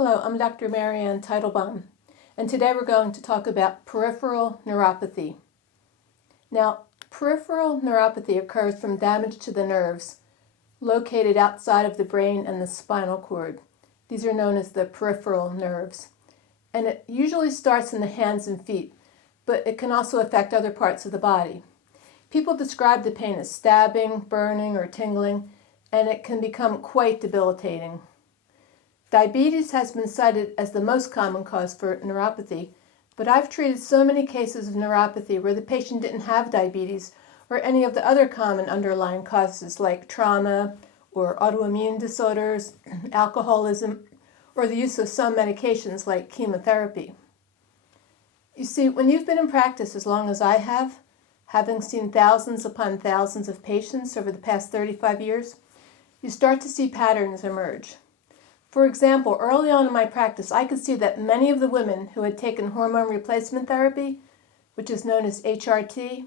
Hello, I'm Dr. Marianne Teitelbaum, and today we're going to talk about peripheral neuropathy. Now, peripheral neuropathy occurs from damage to the nerves located outside of the brain and the spinal cord. These are known as the peripheral nerves, and it usually starts in the hands and feet, but it can also affect other parts of the body. People describe the pain as stabbing, burning, or tingling, and it can become quite debilitating. Diabetes has been cited as the most common cause for neuropathy, but I've treated so many cases of neuropathy where the patient didn't have diabetes or any of the other common underlying causes like trauma or autoimmune disorders, alcoholism, or the use of some medications like chemotherapy. You see, when you've been in practice as long as I have, having seen thousands upon thousands of patients over the past 35 years, you start to see patterns emerge. For example, early on in my practice, I could see that many of the women who had taken hormone replacement therapy, which is known as HRT,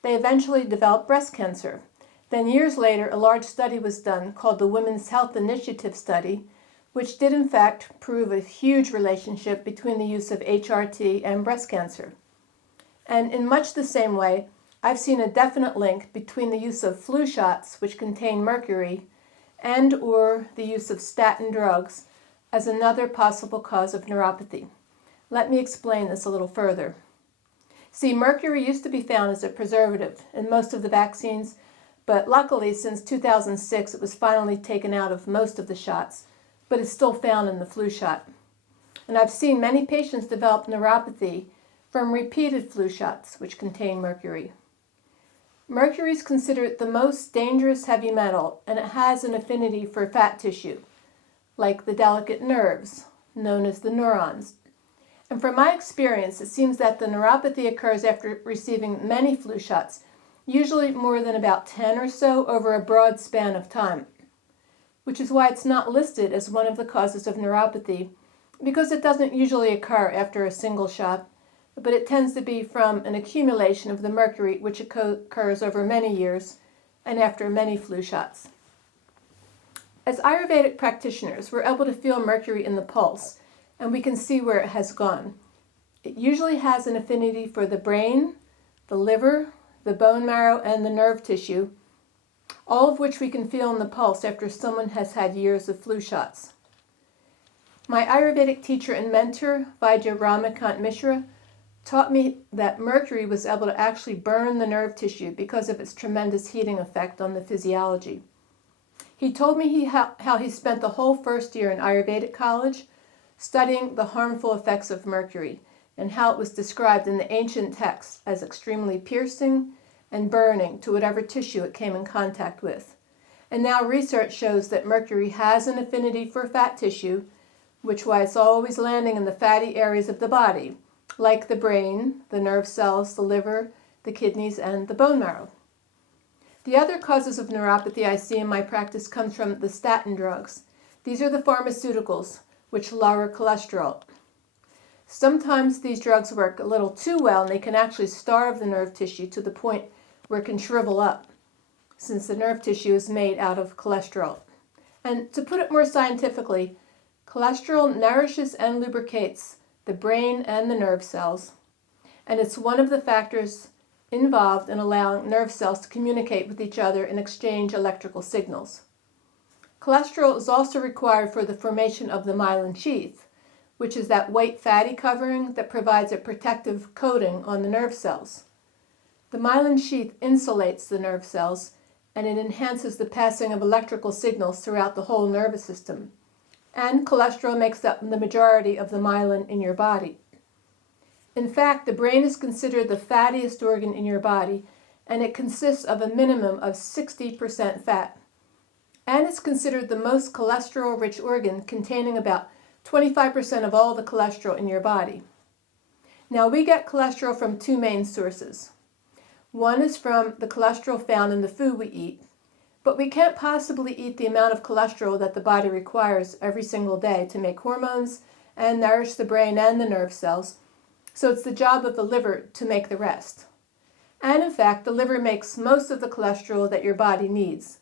they eventually developed breast cancer. Then years later, a large study was done called the Women's Health Initiative Study, which did in fact prove a huge relationship between the use of HRT and breast cancer. And in much the same way, I've seen a definite link between the use of flu shots, which contain mercury, and or the use of statin drugs as another possible cause of neuropathy. Let me explain this a little further. See, mercury used to be found as a preservative in most of the vaccines, but luckily since 2006 it was finally taken out of most of the shots, but it's still found in the flu shot. And I've seen many patients develop neuropathy from repeated flu shots which contain mercury. Mercury is considered the most dangerous heavy metal, and it has an affinity for fat tissue, like the delicate nerves, known as the neurons. And from my experience, it seems that the neuropathy occurs after receiving many flu shots, usually more than about 10 or so over a broad span of time, which is why it's not listed as one of the causes of neuropathy, because it doesn't usually occur after a single shot, but it tends to be from an accumulation of the mercury which occurs over many years and after many flu shots. As Ayurvedic practitioners, we're able to feel mercury in the pulse, and we can see where it has gone. It usually has an affinity for the brain, the liver, the bone marrow, and the nerve tissue, all of which we can feel in the pulse after someone has had years of flu shots. My Ayurvedic teacher and mentor, Vaidya Ramakant Mishra, taught me that mercury was able to actually burn the nerve tissue because of its tremendous heating effect on the physiology. He told me how he spent the whole first year in Ayurvedic college studying the harmful effects of mercury and how it was described in the ancient texts as extremely piercing and burning to whatever tissue it came in contact with. And now research shows that mercury has an affinity for fat tissue, which is why it's always landing in the fatty areas of the body, like the brain, the nerve cells, the liver, the kidneys, and the bone marrow. The other causes of neuropathy I see in my practice comes from the statin drugs. These are the pharmaceuticals which lower cholesterol. Sometimes these drugs work a little too well and they can actually starve the nerve tissue to the point where it can shrivel up, since the nerve tissue is made out of cholesterol. And to put it more scientifically, cholesterol nourishes and lubricates the brain and the nerve cells, and it's one of the factors involved in allowing nerve cells to communicate with each other and exchange electrical signals. Cholesterol is also required for the formation of the myelin sheath, which is that white fatty covering that provides a protective coating on the nerve cells. The myelin sheath insulates the nerve cells, and it enhances the passing of electrical signals throughout the whole nervous system. And cholesterol makes up the majority of the myelin in your body. In fact, the brain is considered the fattiest organ in your body, and it consists of a minimum of 60% fat. And it's considered the most cholesterol-rich organ, containing about 25% of all the cholesterol in your body. Now, we get cholesterol from two main sources. One is from the cholesterol found in the food we eat, but we can't possibly eat the amount of cholesterol that the body requires every single day to make hormones and nourish the brain and the nerve cells, so it's the job of the liver to make the rest. And in fact, the liver makes most of the cholesterol that your body needs.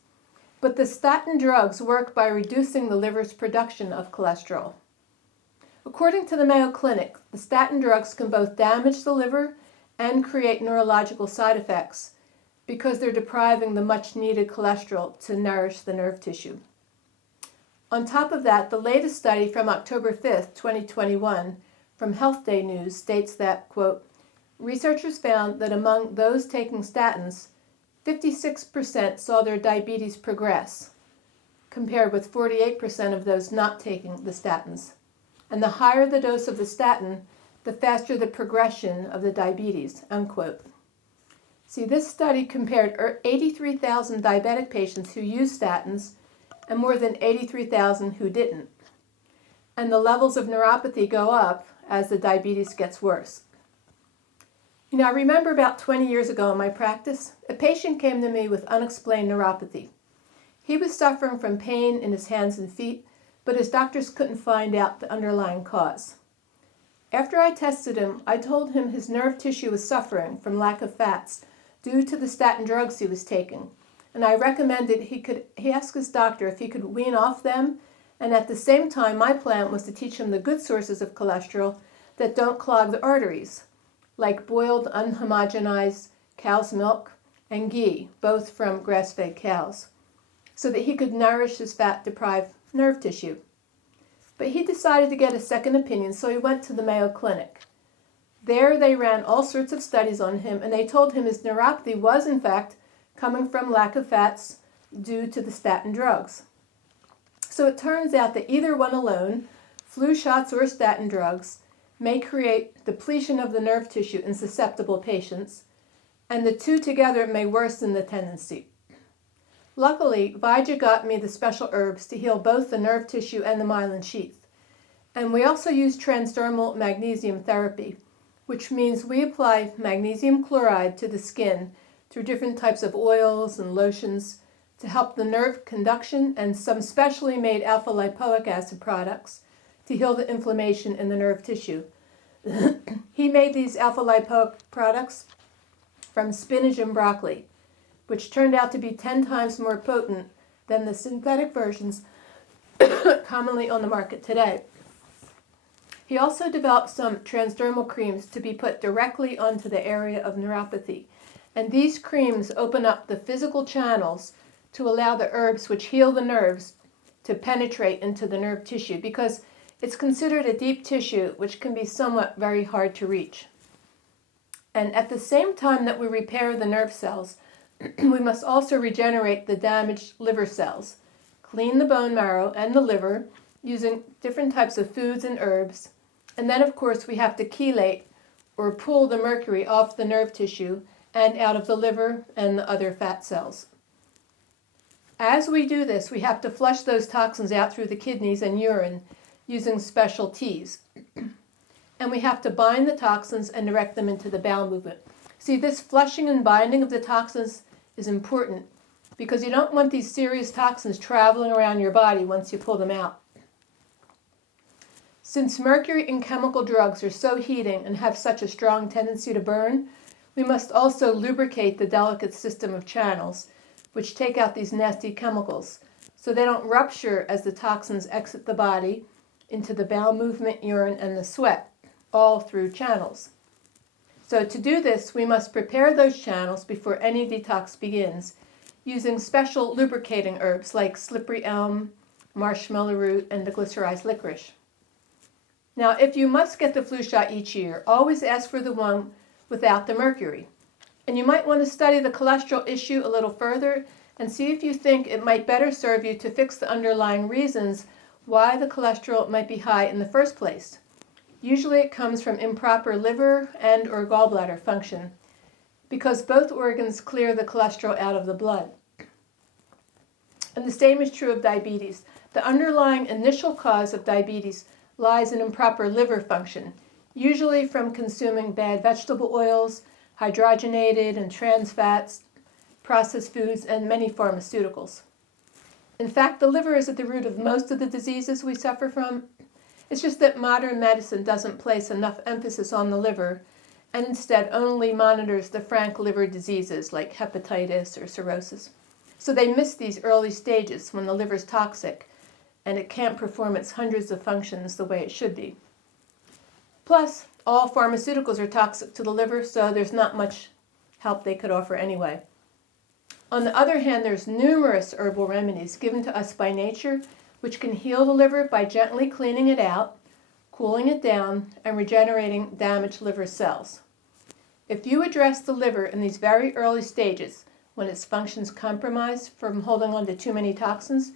But the statin drugs work by reducing the liver's production of cholesterol. According to the Mayo Clinic, the statin drugs can both damage the liver and create neurological side effects because they're depriving the much-needed cholesterol to nourish the nerve tissue. On top of that, the latest study from October 5th, 2021, from Health Day News states that, quote, researchers found that among those taking statins, 56% saw their diabetes progress, compared with 48% of those not taking the statins. And the higher the dose of the statin, the faster the progression of the diabetes, unquote. See, this study compared 83,000 diabetic patients who used statins and more than 83,000 who didn't. And the levels of neuropathy go up as the diabetes gets worse. You know, I remember about 20 years ago in my practice, a patient came to me with unexplained neuropathy. He was suffering from pain in his hands and feet, but his doctors couldn't find out the underlying cause. After I tested him, I told him his nerve tissue was suffering from lack of fats due to the statin drugs he was taking, and I recommended he ask his doctor if he could wean off them, and at the same time my plan was to teach him the good sources of cholesterol that don't clog the arteries, like boiled unhomogenized cow's milk and ghee, both from grass-fed cows, so that he could nourish his fat-deprived nerve tissue. But he decided to get a second opinion, so he went to the Mayo Clinic. There they ran all sorts of studies on him, and they told him his neuropathy was, in fact, coming from lack of fats due to the statin drugs. So it turns out that either one alone, flu shots or statin drugs, may create depletion of the nerve tissue in susceptible patients, and the two together may worsen the tendency. Luckily, Vijay got me the special herbs to heal both the nerve tissue and the myelin sheath. And we also use transdermal magnesium therapy, which means we apply magnesium chloride to the skin through different types of oils and lotions to help the nerve conduction, and some specially made alpha-lipoic acid products to heal the inflammation in the nerve tissue. He made these alpha-lipoic products from spinach and broccoli, which turned out to be 10 times more potent than the synthetic versions commonly on the market today. He also developed some transdermal creams to be put directly onto the area of neuropathy, and these creams open up the physical channels to allow the herbs which heal the nerves to penetrate into the nerve tissue, because it's considered a deep tissue which can be somewhat very hard to reach. And at the same time that we repair the nerve cells, we must also regenerate the damaged liver cells, clean the bone marrow and the liver using different types of foods and herbs, and then of course we have to chelate or pull the mercury off the nerve tissue and out of the liver and the other fat cells. As we do this, we have to flush those toxins out through the kidneys and urine using special teas. And we have to bind the toxins and direct them into the bowel movement. See, this flushing and binding of the toxins is important because you don't want these serious toxins traveling around your body once you pull them out. Since mercury and chemical drugs are so heating and have such a strong tendency to burn, we must also lubricate the delicate system of channels which take out these nasty chemicals so they don't rupture as the toxins exit the body into the bowel movement, urine, and the sweat, all through channels. So to do this, we must prepare those channels before any detox begins, using special lubricating herbs like slippery elm, marshmallow root, and the glycerized licorice. Now, if you must get the flu shot each year, always ask for the one without the mercury. And you might want to study the cholesterol issue a little further and see if you think it might better serve you to fix the underlying reasons why the cholesterol might be high in the first place. Usually it comes from improper liver and or gallbladder function, because both organs clear the cholesterol out of the blood. And the same is true of diabetes. The underlying initial cause of diabetes lies in improper liver function, usually from consuming bad vegetable oils, hydrogenated and trans fats, processed foods, and many pharmaceuticals. In fact, the liver is at the root of most of the diseases we suffer from. It's just that modern medicine doesn't place enough emphasis on the liver and instead only monitors the frank liver diseases like hepatitis or cirrhosis. So they miss these early stages when the liver's toxic and it can't perform its hundreds of functions the way it should be. Plus, all pharmaceuticals are toxic to the liver, so there's not much help they could offer anyway. On the other hand, there's numerous herbal remedies given to us by nature which can heal the liver by gently cleaning it out, cooling it down, and regenerating damaged liver cells. If you address the liver in these very early stages, when its function's compromised from holding on to too many toxins,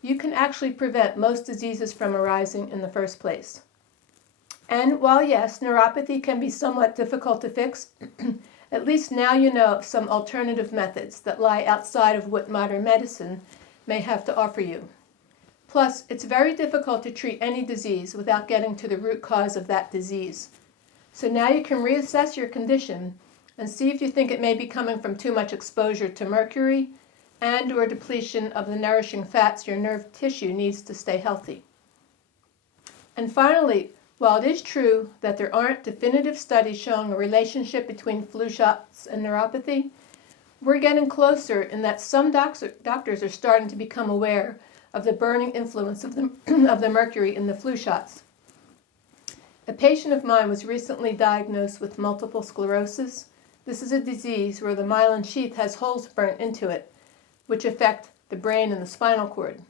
you can actually prevent most diseases from arising in the first place. And while yes, neuropathy can be somewhat difficult to fix, at least now you know of some alternative methods that lie outside of what modern medicine may have to offer you. Plus, it's very difficult to treat any disease without getting to the root cause of that disease. So now you can reassess your condition and see if you think it may be coming from too much exposure to mercury and/or depletion of the nourishing fats your nerve tissue needs to stay healthy. And finally, while it is true that there aren't definitive studies showing a relationship between flu shots and neuropathy, we're getting closer in that some doctors are starting to become aware of the burning influence of the mercury in the flu shots. A patient of mine was recently diagnosed with multiple sclerosis. This is a disease where the myelin sheath has holes burnt into it, which affect the brain and the spinal cord.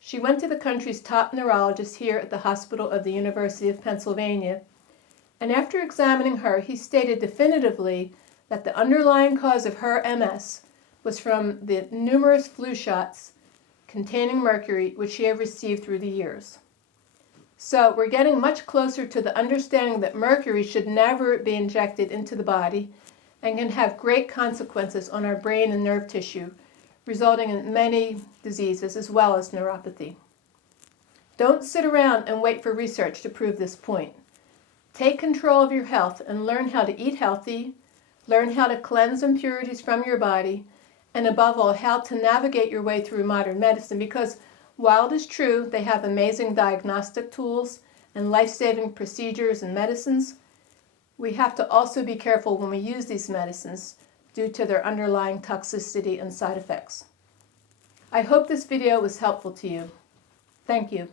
She went to the country's top neurologist here at the Hospital of the University of Pennsylvania, and after examining her, he stated definitively that the underlying cause of her MS was from the numerous flu shots containing mercury which she had received through the years. So we're getting much closer to the understanding that mercury should never be injected into the body and can have great consequences on our brain and nerve tissue, resulting in many diseases as well as neuropathy. Don't sit around and wait for research to prove this point. Take control of your health and learn how to eat healthy, learn how to cleanse impurities from your body, and above all, how to navigate your way through modern medicine, because while it is true they have amazing diagnostic tools and life-saving procedures and medicines, we have to also be careful when we use these medicines due to their underlying toxicity and side effects. I hope this video was helpful to you. Thank you.